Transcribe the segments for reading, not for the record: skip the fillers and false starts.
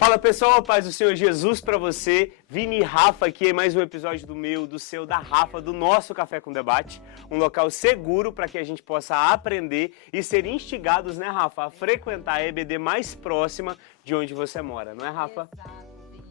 Fala pessoal, paz do Senhor Jesus para você, Vini e Rafa aqui em mais um episódio do meu, do seu, da Rafa, do nosso Café com Debate, um local seguro para que a gente possa aprender e ser instigados, né Rafa, a frequentar a EBD mais próxima de onde você mora, não é Rafa? Exato.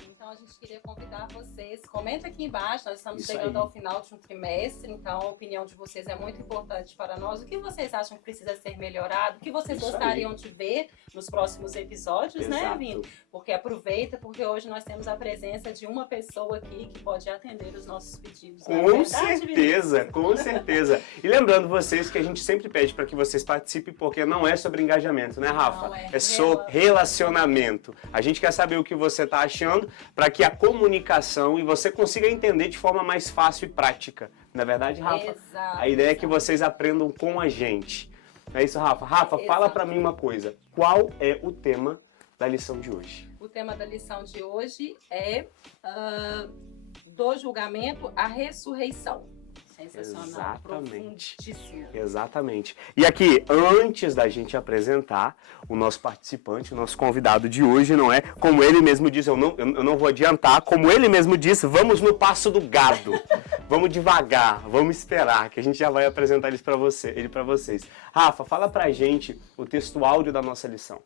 Então a gente queria convidar vocês, comenta aqui embaixo, nós estamos chegando ao final de um trimestre, então a opinião de vocês é muito importante para nós. O que vocês acham que precisa ser melhorado? O que vocês gostariam de ver nos próximos episódios, né, Vini? Porque aproveita, porque hoje nós temos a presença de uma pessoa aqui que pode atender os nossos pedidos. Com certeza, com certeza. E lembrando vocês que a gente sempre pede para que vocês participem, porque não é sobre engajamento, né, Rafa? Não, é sobre relacionamento. A gente quer saber o que você está achando, para que a comunicação e você consiga entender de forma mais fácil e prática. Não é verdade, Rafa? Exato. A ideia é que vocês aprendam com a gente. É isso, Rafa? Rafa, fala para mim uma coisa. Qual é o tema da lição de hoje? O tema da lição de hoje é do julgamento à ressurreição. Sensacional, Exatamente. profundíssimo. Exatamente. E aqui, antes da gente apresentar o nosso participante, o nosso convidado de hoje, não é? Como ele mesmo disse, eu não vou adiantar, como ele mesmo disse, vamos no passo do gado. Vamos devagar, vamos esperar, que a gente já vai apresentar ele para vocês. Rafa, fala pra gente o texto áudio da nossa lição.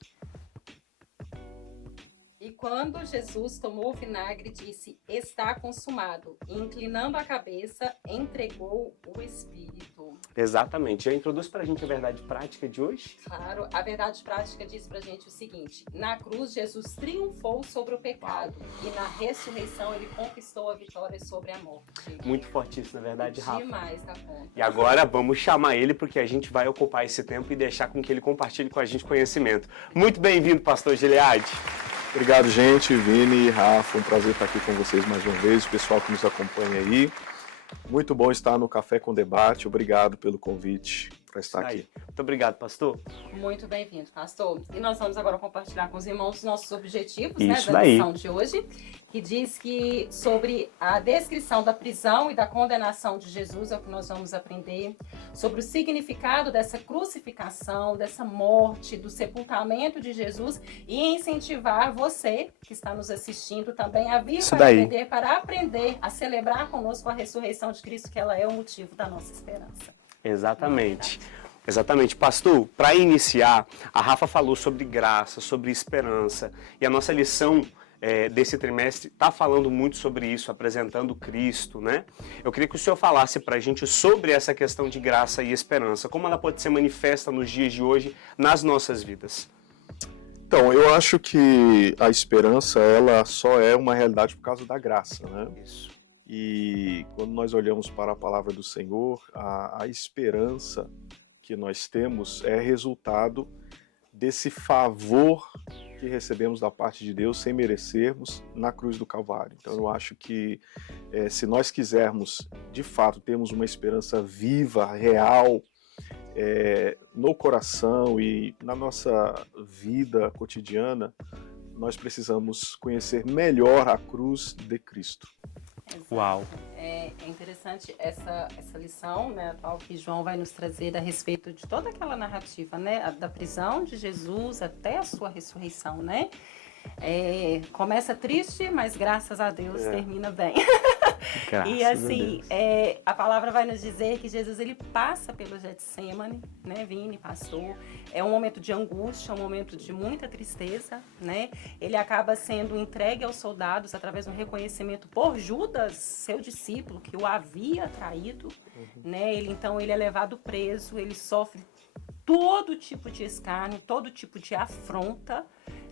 E quando Jesus tomou o vinagre, disse, está consumado. E inclinando a cabeça, entregou o Espírito. Exatamente. Já introduz pra gente a verdade prática de hoje? Claro, a verdade prática diz pra gente o seguinte. Na cruz, Jesus triunfou sobre o pecado. E na ressurreição, ele conquistou a vitória sobre a morte. Muito forte isso, na verdade, Rafa. Demais da conta. E agora vamos chamar ele, porque a gente vai ocupar esse tempo e deixar com que ele compartilhe com a gente conhecimento. Muito bem-vindo, pastor Gilead. Obrigado, gente. Vini e Rafa, um prazer estar aqui com vocês mais uma vez, o pessoal que nos acompanha aí. Muito bom estar no Café com Debate. Obrigado pelo convite para estar aqui. Muito obrigado, pastor. Muito bem-vindo, pastor. E nós vamos agora compartilhar com os irmãos os nossos objetivos, Isso da daí. lição de hoje, que diz que sobre a descrição da prisão e da condenação de Jesus é o que nós vamos aprender, sobre o significado dessa crucificação, dessa morte, do sepultamento de Jesus e incentivar você que está nos assistindo também a vir para aprender, para aprender a celebrar conosco a ressurreição de Cristo, que ela é o motivo da nossa esperança. Exatamente. Exatamente. Pastor, para iniciar, a Rafa falou sobre graça, sobre esperança. E a nossa lição desse trimestre está falando muito sobre isso, apresentando Cristo, né? Eu queria que o senhor falasse para a gente sobre essa questão de graça e esperança. Como ela pode ser manifesta nos dias de hoje nas nossas vidas? Então, eu acho que a esperança, ela só é uma realidade por causa da graça, né? Isso. E quando nós olhamos para a palavra do Senhor, a esperança que nós temos é resultado desse favor que recebemos da parte de Deus sem merecermos na cruz do Calvário. Então eu acho que se nós quisermos de fato termos uma esperança viva, real, no coração e na nossa vida cotidiana, nós precisamos conhecer melhor a cruz de Cristo. Exato. Uau! É interessante essa lição, né, atual que João vai nos trazer a respeito de toda aquela narrativa, né, da prisão de Jesus até a sua ressurreição, né? Começa triste, mas graças a Deus termina bem. E assim, a palavra vai nos dizer que Jesus ele passa pelo Getsemane, né, Vini, passou. É um momento de angústia, um momento de muita tristeza, né? Ele acaba sendo entregue aos soldados através de um reconhecimento por Judas, seu discípulo, que o havia traído, né? Então ele é levado preso, ele sofre todo tipo de escárnio, todo tipo de afronta,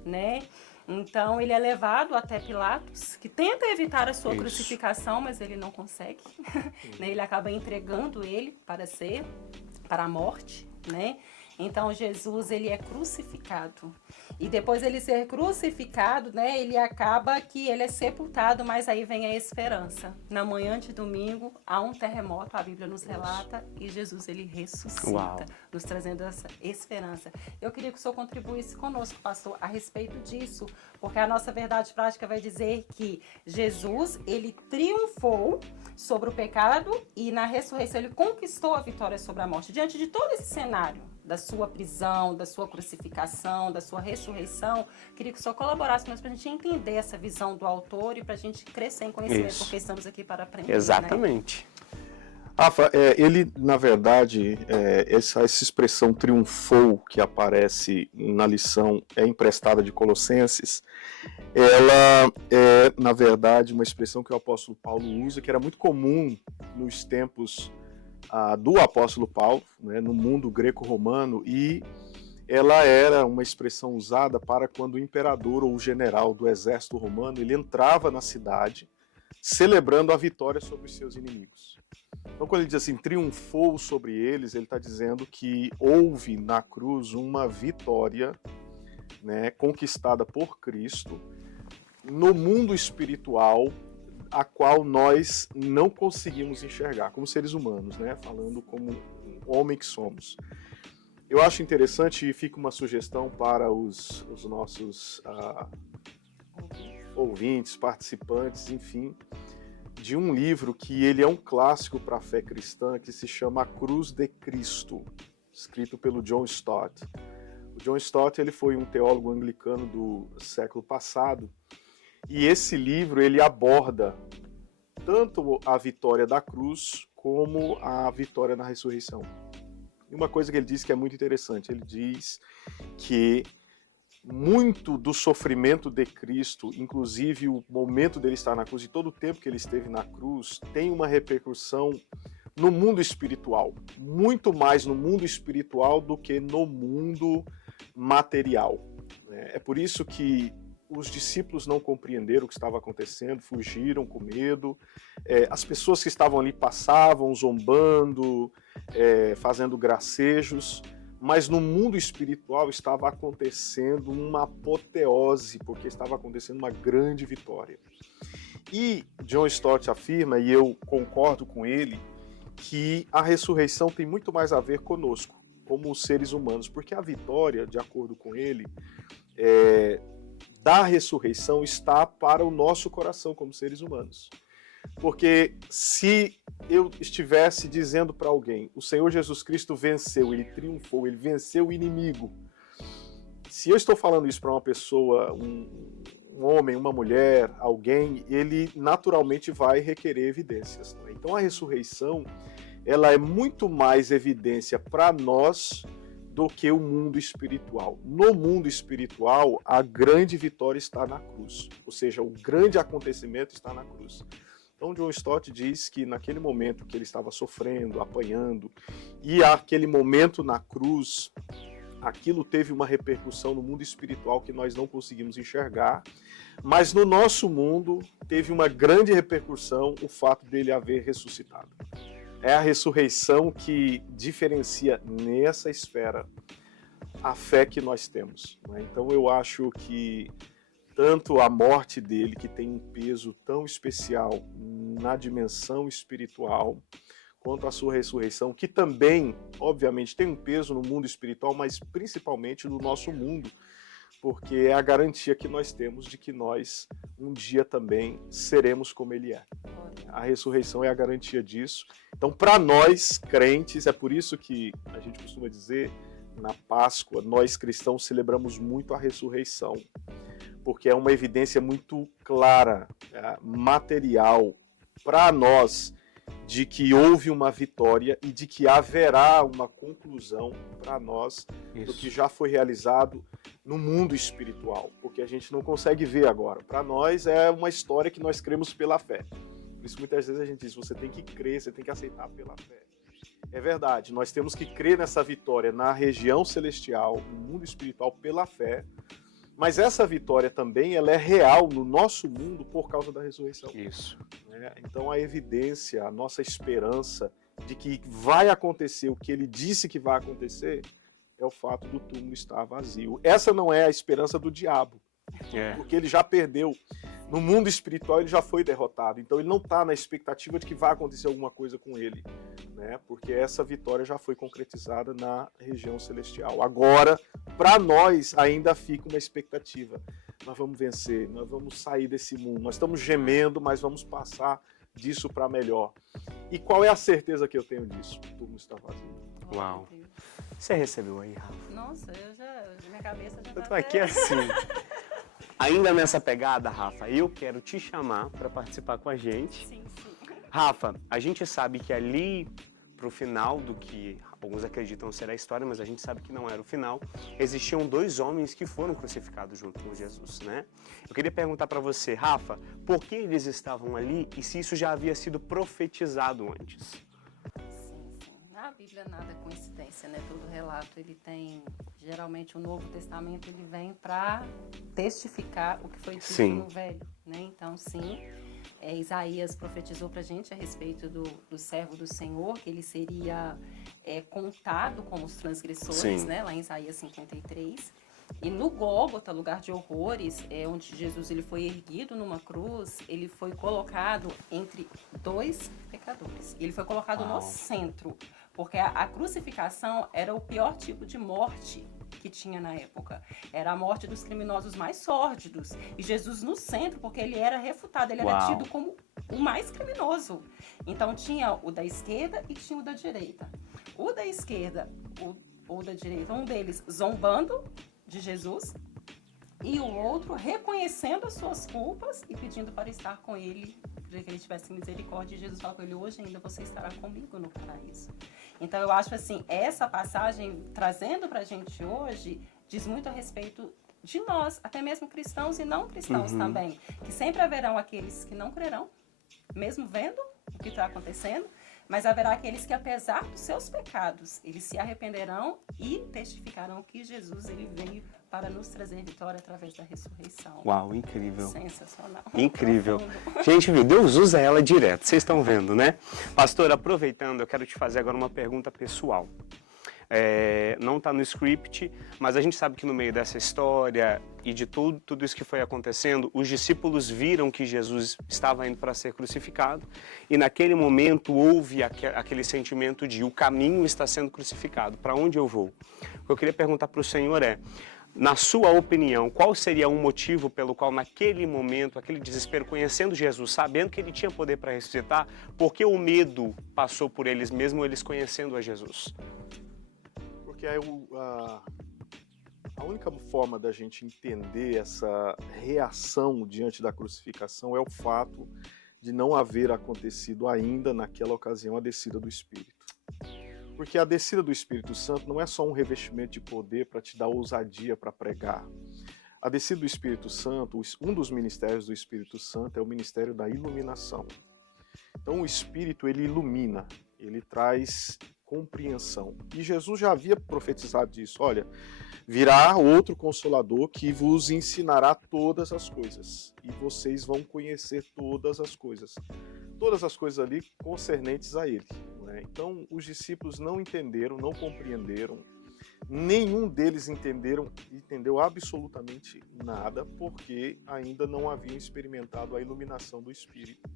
né? Então ele é levado até Pilatos, que tenta evitar a sua crucificação, mas ele não consegue. Né? Ele acaba entregando ele para a morte, né? Então Jesus ele é crucificado. E depois ele ser crucificado, né, ele acaba que ele é sepultado, mas aí vem a esperança. Na manhã de domingo há um terremoto, a Bíblia nos relata, e Jesus ele ressuscita, nos trazendo essa esperança. Eu queria que o senhor contribuísse conosco, pastor, a respeito disso, porque a nossa verdade prática vai dizer que Jesus ele triunfou sobre o pecado e na ressurreição ele conquistou a vitória sobre a morte. Diante de todo esse cenário da sua prisão, da sua crucificação, da sua ressurreição. Queria que o senhor colaborasse com nós para a gente entender essa visão do autor e para a gente crescer em conhecimento, Isso. porque estamos aqui para aprender. Exatamente. Né? Rafa, ele, na verdade, essa expressão triunfou que aparece na lição emprestada de Colossenses, ela é, na verdade, uma expressão que o apóstolo Paulo usa, que era muito comum nos tempos do apóstolo Paulo, né, no mundo greco-romano, e ela era uma expressão usada para quando o imperador ou o general do exército romano ele entrava na cidade celebrando a vitória sobre os seus inimigos. Então, quando ele diz assim, triunfou sobre eles, ele está dizendo que houve na cruz uma vitória, né, conquistada por Cristo no mundo espiritual, a qual nós não conseguimos enxergar, como seres humanos, né, falando como homem que somos. Eu acho interessante e fica uma sugestão para os nossos ouvintes, participantes, enfim, de um livro que ele é um clássico para a fé cristã, que se chama A Cruz de Cristo, escrito pelo John Stott. O John Stott ele foi um teólogo anglicano do século passado, e esse livro ele aborda tanto a vitória da cruz como a vitória na ressurreição. E uma coisa que ele diz que é muito interessante, ele diz que muito do sofrimento de Cristo, inclusive o momento dele estar na cruz e todo o tempo que ele esteve na cruz, tem uma repercussão no mundo espiritual, muito mais no mundo espiritual do que no mundo material. É por isso que os discípulos não compreenderam o que estava acontecendo, fugiram com medo, as pessoas que estavam ali passavam zombando, fazendo gracejos, mas no mundo espiritual estava acontecendo uma apoteose, porque estava acontecendo uma grande vitória. E John Stott afirma, e eu concordo com ele, que a ressurreição tem muito mais a ver conosco, como seres humanos, porque a vitória, de acordo com ele, da ressurreição está para o nosso coração como seres humanos. Porque se eu estivesse dizendo para alguém, o Senhor Jesus Cristo venceu, ele triunfou, ele venceu o inimigo. Se eu estou falando isso para uma pessoa, um homem, uma mulher, alguém, ele naturalmente vai requerer evidências. Né? Então a ressurreição, ela é muito mais evidência para nós do que o mundo espiritual. No mundo espiritual, a grande vitória está na cruz, ou seja, o grande acontecimento está na cruz. Então, John Stott diz que naquele momento que ele estava sofrendo, apanhando, e aquele momento na cruz, aquilo teve uma repercussão no mundo espiritual que nós não conseguimos enxergar, mas no nosso mundo teve uma grande repercussão o fato dele haver ressuscitado. É a ressurreição que diferencia nessa esfera a fé que nós temos. Né? Então eu acho que tanto a morte dele, que tem um peso tão especial na dimensão espiritual, quanto a sua ressurreição, que também, obviamente, tem um peso no mundo espiritual, mas principalmente no nosso mundo, porque é a garantia que nós temos de que nós um dia também seremos como ele é. A ressurreição é a garantia disso. Então, para nós, crentes, é por isso que a gente costuma dizer, na Páscoa, nós cristãos celebramos muito a ressurreição, porque é uma evidência muito clara, material, para nós, de que houve uma vitória e de que haverá uma conclusão para nós do que já foi realizado no mundo espiritual, porque a gente não consegue ver agora. Para nós é uma história que nós cremos pela fé. Por isso muitas vezes a gente diz, você tem que crer, você tem que aceitar pela fé. É verdade, nós temos que crer nessa vitória na região celestial, no mundo espiritual pela fé, mas essa vitória também ela é real no nosso mundo por causa da ressurreição. Isso. Então a evidência, a nossa esperança de que vai acontecer o que ele disse que vai acontecer é o fato do túmulo estar vazio. Essa não é a esperança do diabo, porque ele já perdeu. No mundo espiritual ele já foi derrotado, então ele não está na expectativa de que vai acontecer alguma coisa com ele, né? Porque essa vitória já foi concretizada na região celestial. Agora, para nós ainda fica uma expectativa. Nós vamos vencer, nós vamos sair desse mundo, nós estamos gemendo, mas vamos passar disso para melhor. E qual é a certeza que eu tenho disso? O túmulo está vazio. Uau! Você recebeu aí, Rafa? Nossa, minha cabeça já Eu tá tô aqui até... assim. Ainda nessa pegada, Rafa, eu quero te chamar para participar com a gente. Sim, sim. Rafa, a gente sabe que ali pro final do que alguns acreditam ser a história, mas a gente sabe que não era o final, existiam 2 homens que foram crucificados junto com Jesus, né? Eu queria perguntar para você, Rafa, por que eles estavam ali e se isso já havia sido profetizado antes? Sim, sim. Na Bíblia nada é coincidência, né? Todo relato ele tem, geralmente o Novo Testamento ele vem para testificar o que foi dito Sim. no Velho, né? Então, sim, Isaías profetizou para a gente a respeito do servo do Senhor, que ele seria contado como os transgressores, Sim. né? Lá em Isaías 53. E no Gólgota, lugar de horrores, onde Jesus ele foi erguido numa cruz, ele foi colocado entre 2 pecadores. Ele foi colocado no centro, porque a crucificação era o pior tipo de morte que tinha na época. Era a morte dos criminosos mais sórdidos. E Jesus no centro, porque ele era refutado, ele era tido como o mais criminoso. Então tinha o da esquerda e tinha o da direita. O da esquerda, o da direita, um deles zombando de Jesus e o outro reconhecendo as suas culpas e pedindo para estar com ele, para que ele tivesse misericórdia. E Jesus fala com ele: hoje ainda você estará comigo no paraíso. Então eu acho assim, essa passagem trazendo para a gente hoje diz muito a respeito de nós, até mesmo cristãos e não cristãos também, que sempre haverão aqueles que não crerão, mesmo vendo o que está acontecendo, mas haverá aqueles que, apesar dos seus pecados, eles se arrependerão e testificarão que Jesus ele veio para nos trazer vitória através da ressurreição. Uau, incrível. Sensacional. Incrível. Profundo. Gente, viu? Deus usa ela direto, vocês estão vendo, né? Pastor, aproveitando, eu quero te fazer agora uma pergunta pessoal. Não está no script, mas a gente sabe que no meio dessa história e de tudo isso que foi acontecendo, os discípulos viram que Jesus estava indo para ser crucificado e naquele momento houve aquele sentimento de o caminho está sendo crucificado, para onde eu vou? O que eu queria perguntar para o Senhor na sua opinião, qual seria um motivo pelo qual naquele momento, aquele desespero, conhecendo Jesus, sabendo que ele tinha poder para ressuscitar, porque o medo passou por eles, mesmo eles conhecendo a Jesus? Porque a única forma da gente entender essa reação diante da crucificação é o fato de não haver acontecido ainda naquela ocasião a descida do Espírito. Porque a descida do Espírito Santo não é só um revestimento de poder para te dar ousadia para pregar. A descida do Espírito Santo, um dos ministérios do Espírito Santo é o ministério da iluminação. Então o Espírito ele ilumina, ele traz compreensão. E Jesus já havia profetizado disso. Olha, virá outro Consolador que vos ensinará todas as coisas. E vocês vão conhecer todas as coisas. Todas as coisas ali concernentes a Ele. Né? Então, os discípulos não entenderam, não compreenderam. Nenhum deles entendeu absolutamente nada, porque ainda não haviam experimentado a iluminação do Espírito.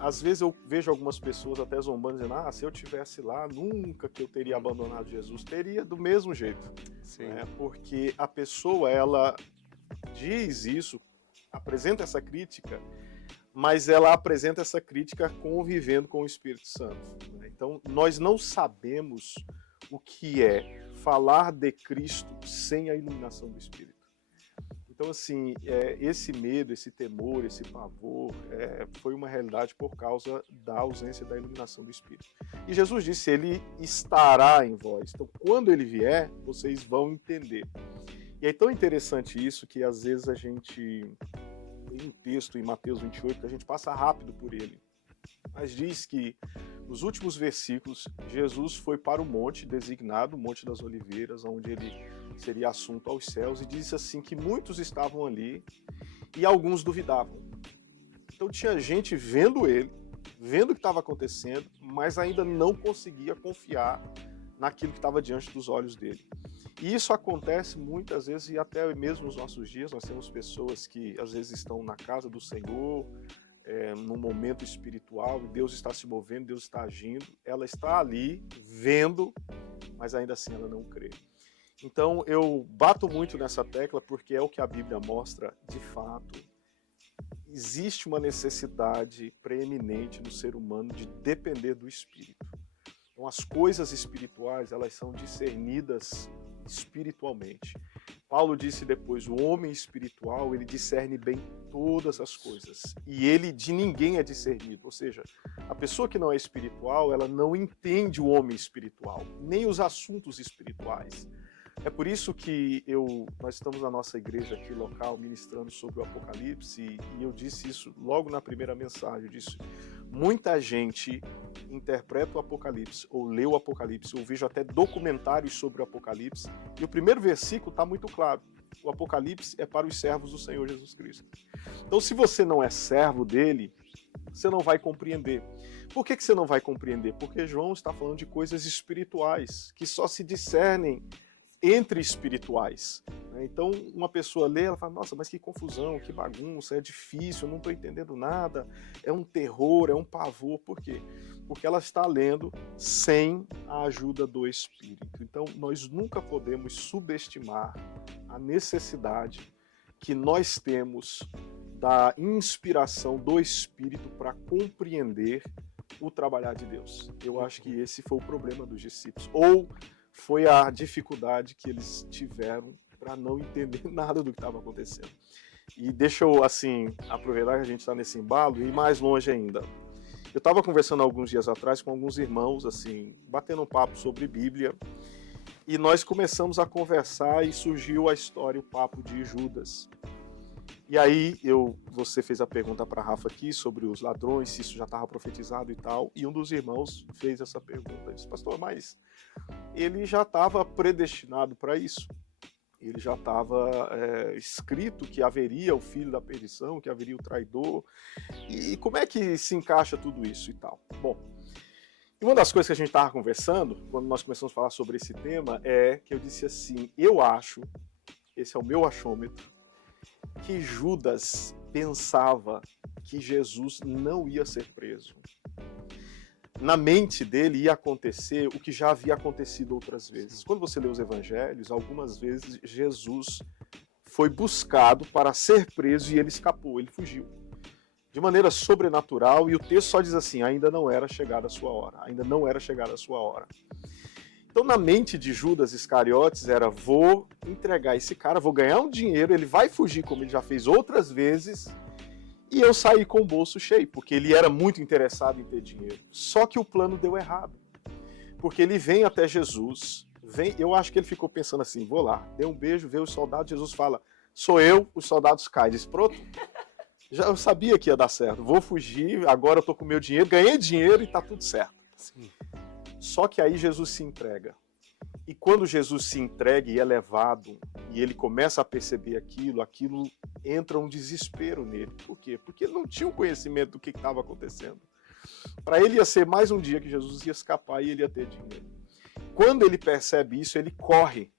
Às vezes eu vejo algumas pessoas até zombando, dizendo: se eu tivesse lá, nunca que eu teria abandonado Jesus. Teria do mesmo jeito. Sim. Né? Porque a pessoa, ela diz isso, apresenta essa crítica, mas ela apresenta essa crítica convivendo com o Espírito Santo. Né? Então, nós não sabemos o que é falar de Cristo sem a iluminação do Espírito. Então, assim, esse medo, esse temor, esse pavor, foi uma realidade por causa da ausência da iluminação do Espírito. E Jesus disse: Ele estará em vós. Então, quando Ele vier, vocês vão entender. E é tão interessante isso que, às vezes, a gente tem um texto em Mateus 28 que a gente passa rápido por ele. Mas diz que, nos últimos versículos, Jesus foi para o monte designado, o Monte das Oliveiras, onde ele seria assunto aos céus, e disse assim que muitos estavam ali e alguns duvidavam. Então tinha gente vendo ele, vendo o que estava acontecendo, mas ainda não conseguia confiar naquilo que estava diante dos olhos dele. E isso acontece muitas vezes, e até mesmo nos nossos dias, nós temos pessoas que às vezes estão na casa do Senhor, num momento espiritual, e Deus está se movendo, Deus está agindo, ela está ali, vendo, mas ainda assim ela não crê. Então eu bato muito nessa tecla porque é o que a Bíblia mostra de fato. Existe uma necessidade preeminente no ser humano de depender do Espírito. Então, as coisas espirituais, elas são discernidas espiritualmente. Paulo disse depois, o homem espiritual, ele discerne bem todas as coisas. E ele de ninguém é discernido. Ou seja, a pessoa que não é espiritual, ela não entende o homem espiritual, nem os assuntos espirituais. É por isso que nós estamos na nossa igreja aqui local ministrando sobre o Apocalipse, e eu disse isso logo na primeira mensagem. Eu disse, muita gente interpreta o Apocalipse, ou lê o Apocalipse, ou vejo até documentários sobre o Apocalipse, e o primeiro versículo está muito claro. O Apocalipse é para os servos do Senhor Jesus Cristo. Então, se você não é servo dele, você não vai compreender. Por que você não vai compreender? Porque João está falando de coisas espirituais, que só se discernem entre espirituais. Então, uma pessoa lê, ela fala, nossa, mas que confusão, que bagunça, é difícil, eu não estou entendendo nada, é um terror, é um pavor. Por quê? Porque ela está lendo sem a ajuda do Espírito. Então, nós nunca podemos subestimar a necessidade que nós temos da inspiração do Espírito para compreender o trabalhar de Deus. Eu acho que esse foi o problema dos discípulos. Ou foi a dificuldade que eles tiveram para não entender nada do que estava acontecendo. E deixa eu, assim, aproveitar que a gente está nesse embalo e ir mais longe ainda. Eu estava conversando alguns dias atrás com alguns irmãos, assim, batendo um papo sobre Bíblia, e nós começamos a conversar e surgiu a história, o papo de Judas. E aí, você fez a pergunta para a Rafa aqui sobre os ladrões, se isso já estava profetizado e tal, e um dos irmãos fez essa pergunta. Ele disse, pastor, mas ele já estava predestinado para isso. Ele já estava escrito que haveria o filho da perdição, que haveria o traidor. E como é que se encaixa tudo isso e tal? Bom, e uma das coisas que a gente estava conversando, quando nós começamos a falar sobre esse tema, é que eu disse assim, eu acho, esse é o meu achômetro, que Judas pensava que Jesus não ia ser preso. Na mente dele ia acontecer o que já havia acontecido outras vezes. Quando você lê os evangelhos, algumas vezes Jesus foi buscado para ser preso e ele escapou, ele fugiu. De maneira sobrenatural, e o texto só diz assim, ainda não era chegada a sua hora, ainda não era chegada a sua hora. Então, na mente de Judas Iscariotes era, vou entregar esse cara, vou ganhar um dinheiro, ele vai fugir como ele já fez outras vezes, e eu saí com o bolso cheio, porque ele era muito interessado em ter dinheiro. Só que o plano deu errado, porque ele vem até Jesus, eu acho que ele ficou pensando assim, vou lá, dê um beijo, vê os soldados, Jesus fala, sou eu, os soldados caem, diz, pronto, eu sabia que ia dar certo, vou fugir, agora eu tô com meu dinheiro, ganhei dinheiro e tá tudo certo. Sim. Só que aí Jesus se entrega. E quando Jesus se entrega e é levado, e ele começa a perceber aquilo entra um desespero nele. Por quê? Porque ele não tinha o conhecimento do que estava acontecendo. Para ele ia ser mais um dia que Jesus ia escapar e ele ia ter dinheiro. Quando ele percebe isso, ele corre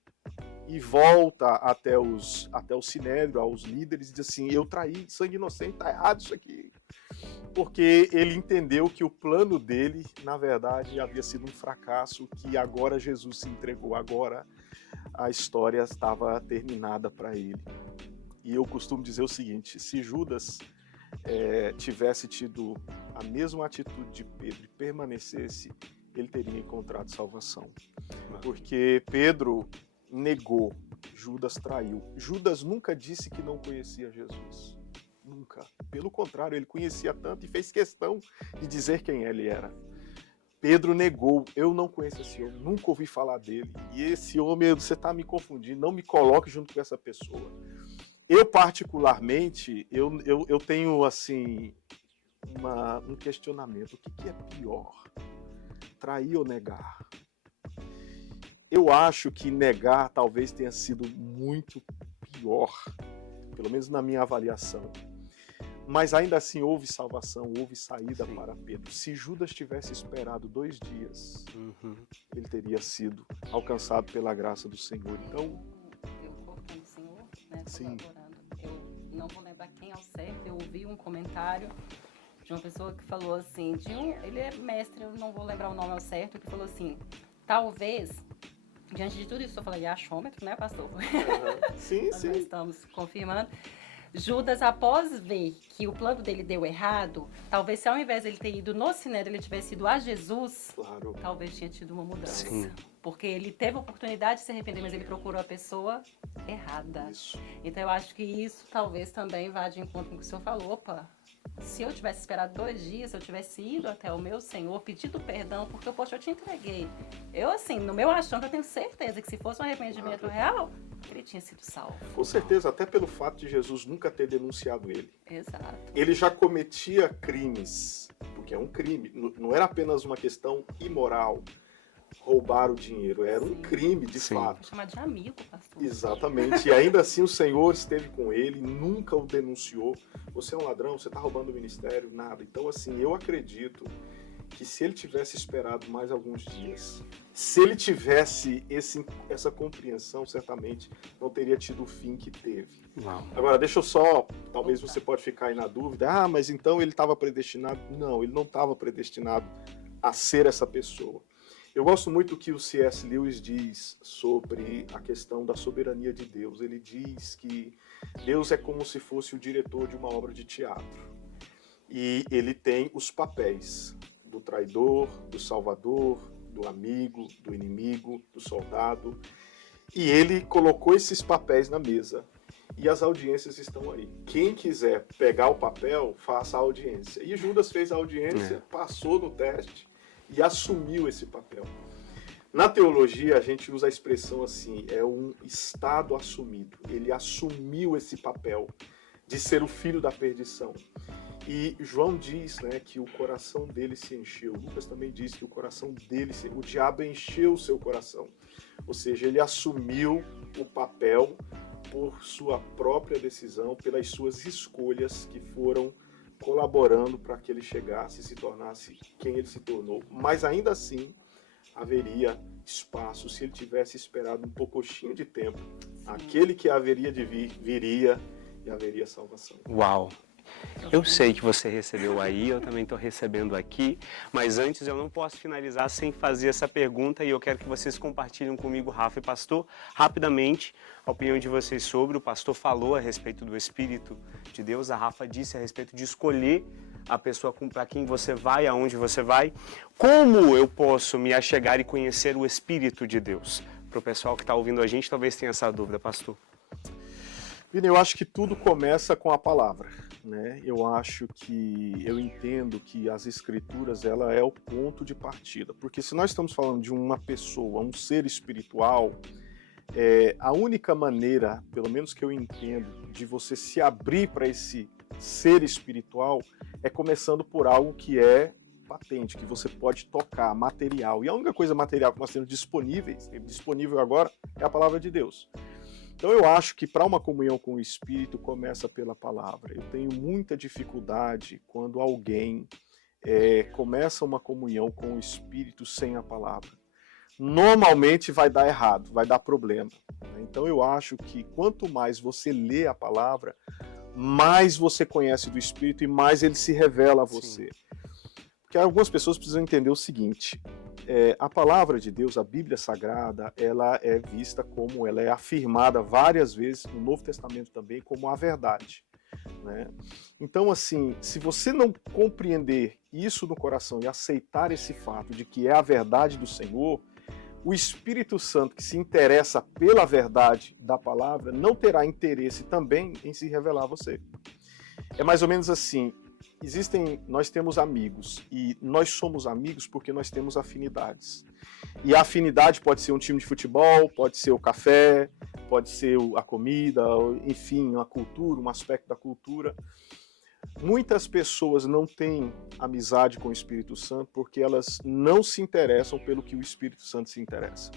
e volta até o Sinédrio, aos líderes, e diz assim, eu traí sangue inocente, tá errado isso aqui. Porque ele entendeu que o plano dele, na verdade, havia sido um fracasso, que agora Jesus se entregou, agora a história estava terminada para ele. E eu costumo dizer o seguinte, se Judas tivesse tido a mesma atitude de Pedro e permanecesse, ele teria encontrado salvação. Porque Pedro negou, Judas traiu. Judas nunca disse que não conhecia Jesus. Nunca. Pelo contrário, ele conhecia tanto e fez questão de dizer quem ele era. Pedro negou, eu não conheço esse homem, nunca ouvi falar dele. E esse homem, você está me confundindo, não me coloque junto com essa pessoa. Eu, particularmente, eu tenho, assim, um questionamento. O que é pior? Trair ou negar? Eu acho que negar talvez tenha sido muito pior, pelo menos na minha avaliação. Mas ainda assim houve salvação, houve saída Sim. para Pedro. Se Judas tivesse esperado 2 dias, ele teria sido alcançado pela graça do Senhor. Então, eu cortando o Senhor, né, Sim. Eu não vou lembrar quem ao certo, eu ouvi um comentário de uma pessoa que falou assim, ele é mestre, eu não vou lembrar o nome ao certo, que falou assim, talvez, diante de tudo isso, eu falei achômetro, né, pastor? Sim, Nós estamos confirmando. Judas, após ver que o plano dele deu errado, talvez se ao invés de ele ter ido no Sinédrio, ele tivesse ido a Jesus, Claro. talvez tinha tido uma mudança. Sim. Porque ele teve a oportunidade de se arrepender, mas ele procurou a pessoa errada. Isso. Então eu acho que isso talvez também vá de encontro com o que o senhor falou. Opa, se eu tivesse esperado 2 dias, se eu tivesse ido até o meu Senhor, pedido perdão, porque, poxa, eu te entreguei. Eu, assim, no meu achando, eu tenho certeza que se fosse um arrependimento real, ele tinha sido salvo. Com certeza, até pelo fato de Jesus nunca ter denunciado ele. Exato. Ele já cometia crimes, porque é um crime, não era apenas uma questão imoral, roubar o dinheiro, era um crime de Sim. Vou fato. chamar de amigo, pastor. Exatamente, e ainda assim o Senhor esteve com ele, nunca o denunciou. Você é um ladrão, você está roubando o ministério, nada. Então, assim, eu acredito que se ele tivesse esperado mais alguns dias, se ele tivesse essa compreensão, certamente não teria tido o fim que teve. Uau. Agora, deixa eu só, talvez você pode ficar aí na dúvida, mas então ele estava predestinado? Não, ele não estava predestinado a ser essa pessoa. Eu gosto muito do que o C.S. Lewis diz sobre a questão da soberania de Deus. Ele diz que Deus é como se fosse o diretor de uma obra de teatro. E ele tem os papéis do traidor, do salvador, do amigo, do inimigo, do soldado. E ele colocou esses papéis na mesa. E as audiências estão aí. Quem quiser pegar o papel, faça a audiência. E Judas fez a audiência, passou no teste e assumiu esse papel. Na teologia, a gente usa a expressão assim, é um estado assumido. Ele assumiu esse papel de ser o filho da perdição. E João diz, né, que o coração dele se encheu. Lucas também diz que o coração dele, o diabo encheu o seu coração. Ou seja, ele assumiu o papel por sua própria decisão, pelas suas escolhas que foram colaborando para que ele chegasse e se tornasse quem ele se tornou. Mas ainda assim, haveria espaço se ele tivesse esperado um pouquinho de tempo. Aquele que haveria de vir, viria e haveria salvação. Uau! Eu sei que você recebeu aí, eu também estou recebendo aqui, mas antes eu não posso finalizar sem fazer essa pergunta e eu quero que vocês compartilhem comigo, Rafa e Pastor, rapidamente a opinião de vocês sobre. O Pastor falou a respeito do Espírito de Deus, a Rafa disse a respeito de escolher a pessoa para quem você vai, aonde você vai. Como eu posso me achegar e conhecer o Espírito de Deus? Para o pessoal que está ouvindo a gente, talvez tenha essa dúvida, Pastor. Vini, eu acho que tudo começa com a palavra, né? Eu entendo que as escrituras, ela é o ponto de partida, porque se nós estamos falando de uma pessoa, um ser espiritual, a única maneira, pelo menos que eu entendo, de você se abrir para esse ser espiritual é começando por algo que é patente, que você pode tocar, material. E a única coisa material que nós temos disponível agora é a palavra de Deus. Então eu acho que para uma comunhão com o Espírito começa pela palavra. Eu tenho muita dificuldade quando alguém começa uma comunhão com o Espírito sem a palavra. Normalmente vai dar errado, vai dar problema. Então eu acho que quanto mais você lê a palavra, mais você conhece do Espírito e mais ele se revela a você. Sim. Porque algumas pessoas precisam entender o seguinte: a palavra de Deus, a Bíblia Sagrada, ela é vista como, ela é afirmada várias vezes no Novo Testamento também como a verdade, né? Então, assim, se você não compreender isso no coração e aceitar esse fato de que é a verdade do Senhor, o Espírito Santo que se interessa pela verdade da palavra não terá interesse também em se revelar a você. É mais ou menos assim. Nós temos amigos e nós somos amigos porque nós temos afinidades. E a afinidade pode ser um time de futebol, pode ser o café, pode ser a comida, enfim, a cultura, um aspecto da cultura. Muitas pessoas não têm amizade com o Espírito Santo porque elas não se interessam pelo que o Espírito Santo se interessa.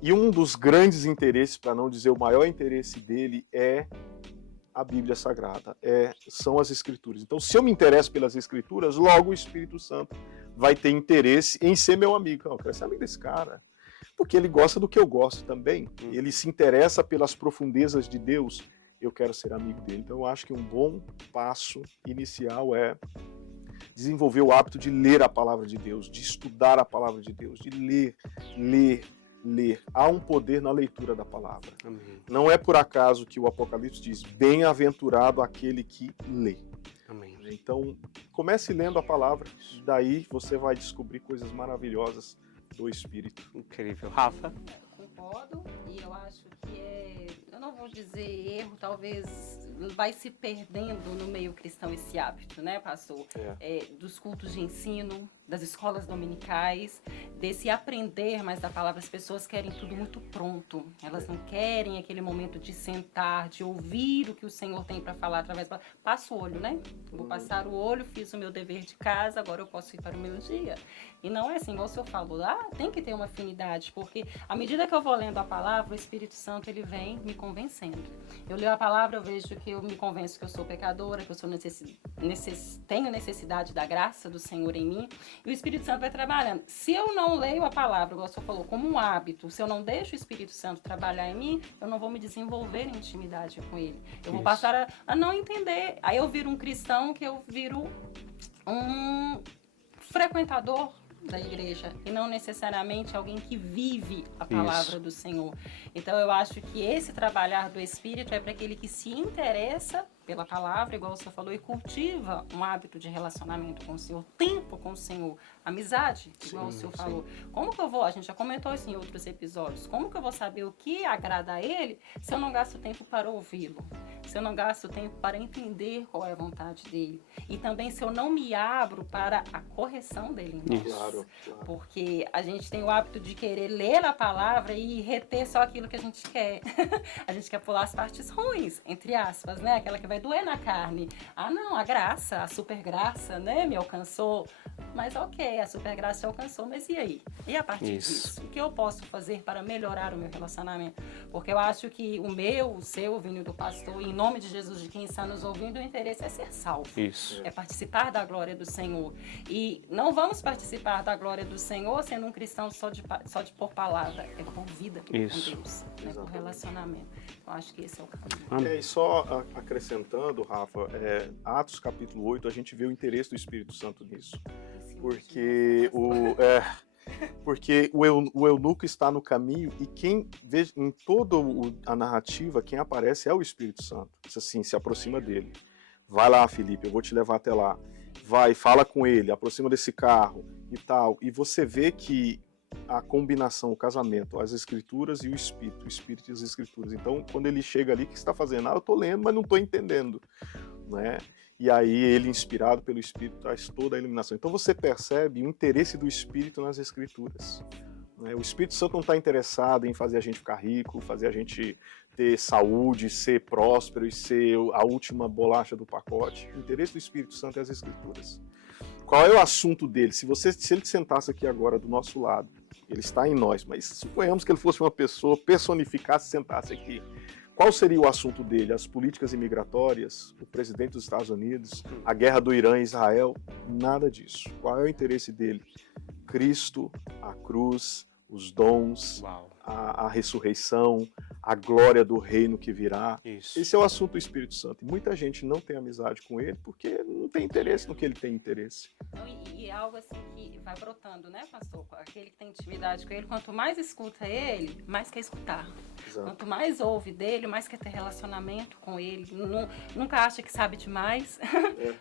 E um dos grandes interesses, para não dizer o maior interesse dele, é a Bíblia Sagrada, são as Escrituras. Então, se eu me interesso pelas Escrituras, logo o Espírito Santo vai ter interesse em ser meu amigo. Eu quero ser amigo desse cara, porque ele gosta do que eu gosto também. Ele se interessa pelas profundezas de Deus, eu quero ser amigo dele. Então, eu acho que um bom passo inicial é desenvolver o hábito de ler a Palavra de Deus, de estudar a Palavra de Deus, de ler ler. Há um poder na leitura da palavra. Amém. Não é por acaso que o Apocalipse diz, bem-aventurado aquele que lê. Amém. Então, comece lendo a palavra, daí você vai descobrir coisas maravilhosas do Espírito. Incrível. Rafa? Concordo, e eu acho que eu não vou dizer erro, talvez vai se perdendo no meio cristão esse hábito, né, pastor? Dos cultos de ensino, das escolas dominicais, desse aprender mais da palavra. As pessoas querem tudo muito pronto, elas não querem aquele momento de sentar, de ouvir o que o Senhor tem para falar através da... Passa o olho, né? Vou passar o olho, fiz o meu dever de casa, agora eu posso ir para o meu dia. E não é assim, igual o senhor falou, tem que ter uma afinidade, porque à medida que eu vou lendo a palavra, o Espírito Santo, ele vem me convencendo. Eu leio a palavra, eu vejo que eu me convenço que eu sou pecadora, que eu sou tenho necessidade da graça do Senhor em mim, e o Espírito Santo vai trabalhando. Se eu não leio a palavra, igual o senhor falou, como um hábito, se eu não deixo o Espírito Santo trabalhar em mim, eu não vou me desenvolver em intimidade com ele. Eu vou passar a não entender. Aí eu viro um cristão, que eu viro um frequentador da igreja e não necessariamente alguém que vive a palavra do Senhor. Então eu acho que esse trabalhar do Espírito é para aquele que se interessa pela palavra, igual o senhor falou, e cultiva um hábito de relacionamento com o Senhor, tempo com o Senhor, amizade, igual o senhor falou. Como que eu vou, a gente já comentou isso em outros episódios, como que eu vou saber o que agrada a ele se eu não gasto tempo para ouvi-lo? Se eu não gasto tempo para entender qual é a vontade dele? E também se eu não me abro para a correção dele em nós. Claro. Porque a gente tem o hábito de querer ler a palavra e reter só aquilo que a gente quer. A gente quer pular as partes ruins, entre aspas, né? Aquela que vai doer na carne. Ah, não, a graça, a super graça, né? Me alcançou. Mas ok, a super graça te alcançou, mas e aí? E a partir disso? O que eu posso fazer para melhorar o meu relacionamento? Porque eu acho que o meu, o seu, o vinho do pastor, em nome de Jesus, de quem está nos ouvindo, o interesse é ser salvo. Isso. É participar da glória do Senhor. E não vamos participar da glória do Senhor sendo um cristão só de por palavra. É por vida com Deus, né? Por relacionamento. Eu acho que esse é o caminho. E só acrescentando, Rafa, Atos capítulo 8, a gente vê o interesse do Espírito Santo nisso. Porque o eunuco está no caminho e quem vê em toda a narrativa, quem aparece é o Espírito Santo. Diz assim, se aproxima dele. Vai lá, Felipe, eu vou te levar até lá. Vai, fala com ele, aproxima desse carro e tal. E você vê que a combinação, o casamento, as escrituras e o espírito e as escrituras. Então, quando ele chega ali, o que você está fazendo? Eu estou lendo, mas não estou entendendo, né? E aí ele, inspirado pelo Espírito, traz toda a iluminação. Então você percebe o interesse do Espírito nas Escrituras. Né? O Espírito Santo não está interessado em fazer a gente ficar rico, fazer a gente ter saúde, ser próspero e ser a última bolacha do pacote. O interesse do Espírito Santo é as Escrituras. Qual é o assunto dele? Se ele sentasse aqui agora do nosso lado, ele está em nós, mas suponhamos que ele fosse uma pessoa, personificasse e sentasse aqui. Qual seria o assunto dele? As políticas imigratórias, o presidente dos Estados Unidos, a guerra do Irã e Israel? Nada disso. Qual é o interesse dele? Cristo, a cruz, os dons, a ressurreição, a glória do reino que virá. Isso. Esse é o assunto do Espírito Santo. E muita gente não tem amizade com ele porque não tem interesse no que ele tem interesse. E é algo assim que vai brotando, né, pastor? Aquele que tem intimidade com ele, quanto mais escuta ele, mais quer escutar. Exato. Quanto mais ouve dele, mais quer ter relacionamento com ele. Nunca acha que sabe demais.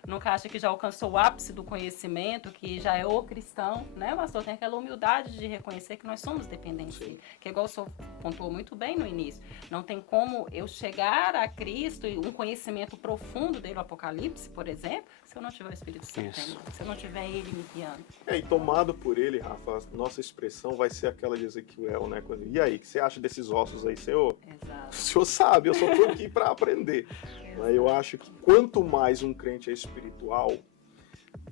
Nunca acha que já alcançou o ápice do conhecimento, que já é o cristão, né, pastor? Tem aquela humildade de reconhecer que nós somos dependentes dele. Que é igual o senhor pontuou muito bem no início. Não tem como eu chegar a Cristo e um conhecimento profundo dele, o Apocalipse, por exemplo, se eu não tiver o Espírito Santo, se eu não tiver ele me guiando. E tomado por ele, Rafa, nossa expressão vai ser aquela de Ezequiel, né? E aí, o que você acha desses ossos aí, Senhor? Exato. O Senhor sabe, eu só estou aqui para aprender. Eu acho que quanto mais um crente é espiritual,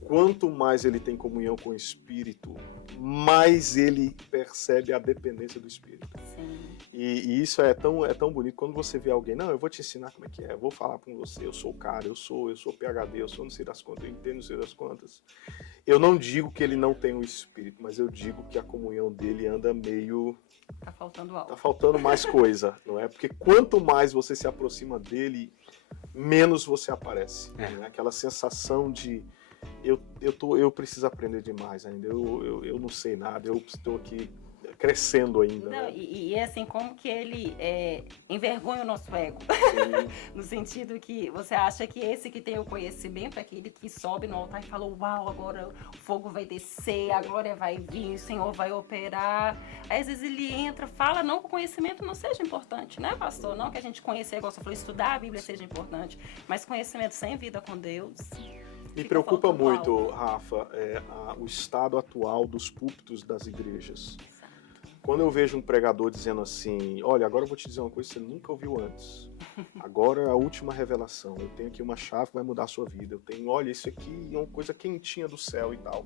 quanto mais ele tem comunhão com o Espírito, mais ele percebe a dependência do Espírito. Sim. E isso é tão bonito. Quando você vê alguém, não, eu vou te ensinar como é que é, eu vou falar com você, eu sou o cara, eu sou PhD, eu sou não sei das quantas, eu entendo não sei das quantas. Eu não digo que ele não tem o Espírito, mas eu digo que a comunhão dele anda meio... Tá faltando algo. Tá faltando mais coisa, não é? Porque quanto mais você se aproxima dele, menos você aparece. Né? Aquela sensação de... Eu preciso aprender demais ainda, eu não sei nada, eu estou aqui... crescendo ainda. Não, Né? e assim, como que ele envergonha o nosso ego. No sentido que você acha que esse que tem o conhecimento é aquele que sobe no altar e fala, uau, agora o fogo vai descer, a glória vai vir, o Senhor vai operar. Aí, às vezes ele entra, fala, não que o conhecimento não seja importante, né, pastor? Não que a gente conhecer, igual você falou, estudar a Bíblia seja importante, mas conhecimento sem vida com Deus... Me preocupa muito, Rafa, o estado atual dos púlpitos das igrejas. Quando eu vejo um pregador dizendo assim, olha, agora eu vou te dizer uma coisa que você nunca ouviu antes. Agora é a última revelação. Eu tenho aqui uma chave que vai mudar a sua vida. Eu tenho, olha, isso aqui é uma coisa quentinha do céu e tal.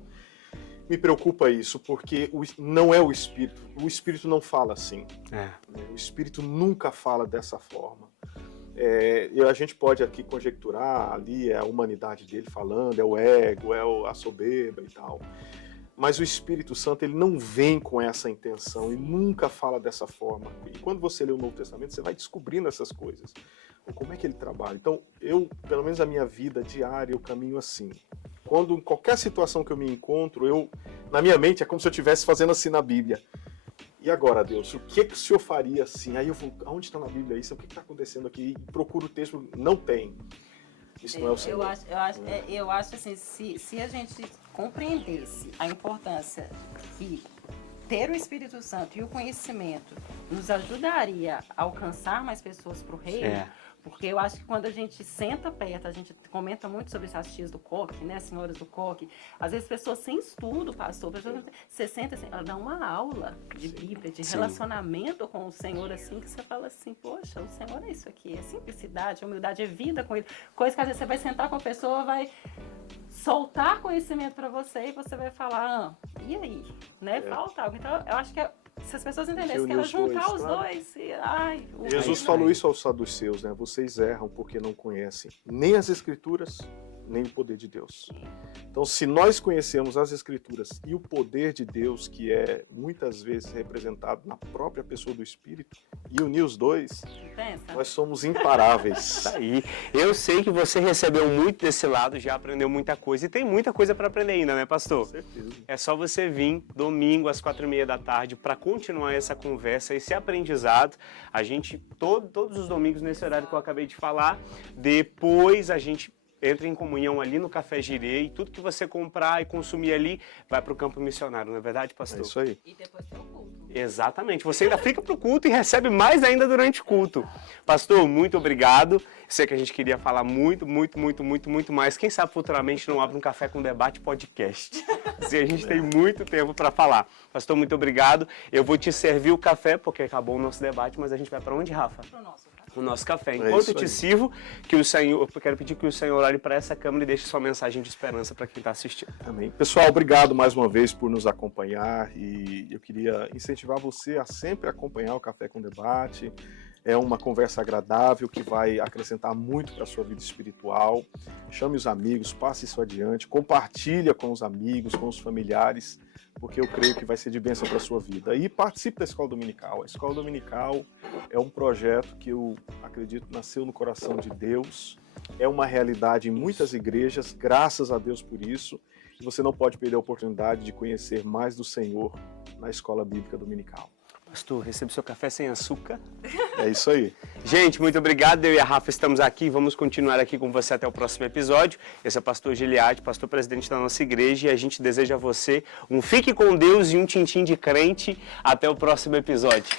Me preocupa isso, porque não é o Espírito. O Espírito não fala assim. O Espírito nunca fala dessa forma. E a gente pode aqui conjecturar, ali é a humanidade dele falando, é o ego, a soberba e tal. Mas o Espírito Santo, ele não vem com essa intenção e nunca fala dessa forma. E quando você lê o Novo Testamento, você vai descobrindo essas coisas. Como é que ele trabalha? Então, pelo menos a minha vida diária, eu caminho assim. Quando, em qualquer situação que eu me encontro, na minha mente, é como se eu estivesse fazendo assim na Bíblia. E agora, Deus, o que o Senhor faria assim? Aí eu vou, aonde está na Bíblia isso? O que está acontecendo aqui? E procuro o texto, não tem. Isso não é o Senhor. Eu acho assim, se a gente compreendesse a importância que ter o Espírito Santo e o conhecimento nos ajudaria a alcançar mais pessoas para o reino, porque eu acho que quando a gente senta perto, a gente comenta muito sobre essas tias do coque, né, as senhoras do coque, às vezes pessoas sem estudo, pastor, você senta assim, ela dá uma aula de Bíblia, de relacionamento com o Senhor, assim, que você fala assim, poxa, o Senhor é isso aqui, é simplicidade, é humildade, é vida com ele, coisa que às vezes você vai sentar com a pessoa, vai soltar conhecimento para você e você vai falar, e aí, né, falta algo. Então, eu acho que se as pessoas entendessem que era juntar os dois, Jesus falou isso aos saduceus, né? Vocês erram porque não conhecem nem as Escrituras, nem o poder de Deus. Então, se nós conhecemos as Escrituras e o poder de Deus, que é muitas vezes representado na própria pessoa do Espírito, e unir os dois, nós somos imparáveis. Aí, eu sei que você recebeu muito desse lado, já aprendeu muita coisa, e tem muita coisa para aprender ainda, né, pastor? Com certeza. É só você vir domingo às 4h30 para continuar essa conversa, esse aprendizado. A gente, todos os domingos, nesse horário que eu acabei de falar, depois a gente entra em comunhão ali no Café Girê e tudo que você comprar e consumir ali vai para o campo missionário, não é verdade, pastor? É isso aí. E depois tem o culto. Exatamente. Você ainda fica para o culto e recebe mais ainda durante o culto. Pastor, muito obrigado. Sei que a gente queria falar muito mais. Quem sabe futuramente não abre um Café com Debate podcast. Assim, a gente tem muito tempo para falar. Pastor, muito obrigado. Eu vou te servir o café, porque acabou o nosso debate, mas a gente vai para onde, Rafa? Para o nosso café. O nosso café. Enquanto eu te sirvo, eu quero pedir que o Senhor olhe para essa câmera e deixe sua mensagem de esperança para quem está assistindo. Amém. Pessoal, obrigado mais uma vez por nos acompanhar e eu queria incentivar você a sempre acompanhar o Café com Debate. É uma conversa agradável que vai acrescentar muito para a sua vida espiritual. Chame os amigos, passe isso adiante, compartilha com os amigos, com os familiares, porque eu creio que vai ser de bênção para a sua vida. E participe da Escola Dominical. A Escola Dominical é um projeto que eu acredito nasceu no coração de Deus. É uma realidade em muitas igrejas, graças a Deus por isso. E você não pode perder a oportunidade de conhecer mais do Senhor na Escola Bíblica Dominical. Pastor, recebe seu café sem açúcar. É isso aí. Gente, muito obrigado. Eu e a Rafa estamos aqui. Vamos continuar aqui com você até o próximo episódio. Esse é o pastor Giliade, pastor presidente da nossa igreja. E a gente deseja a você um fique com Deus e um tintim de crente. Até o próximo episódio.